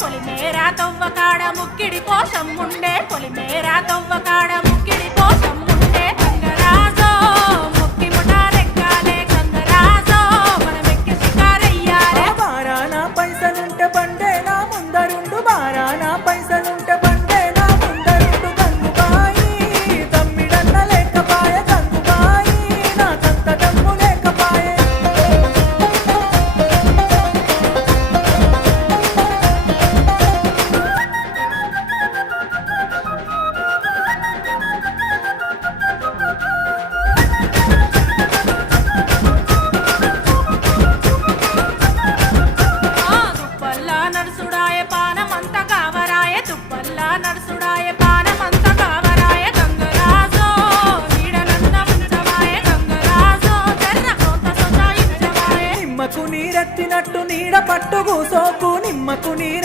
పొలిమేరా తవ్వకాడ ముక్కిడి కోసం ఉండే పొలిమేరా తవ్వకాడ ముక్కిడి కోసం ఉండే గంగరాజో ముక్కి ముఠారెక్కాలే గంగరాజో మనమెక్కి షికారయ్యాలే బారానా పైసలుంటే బండే నా ముందరుండు బారానా పైసలుంటే బండే నా ముందరుండు గంగుబాయి తమ్మిడన్న లేకపాయ గంగుబాయి నాకంత దమ్ము లేకపాయే తుప్పల్లా నడుసుడాయ పానమంత కావరాయ తుప్పల్లా నడుసుడాయ పానమంత కావరాయ గంగరాజో నీడనన్న ఉంచవాయ గంగరాజో తెర్ర కోత సొసాయించవాయ నిమ్మకు నీరెత్తినట్టు నీడ పట్టు కూసోకు నిమ్మకు నీరె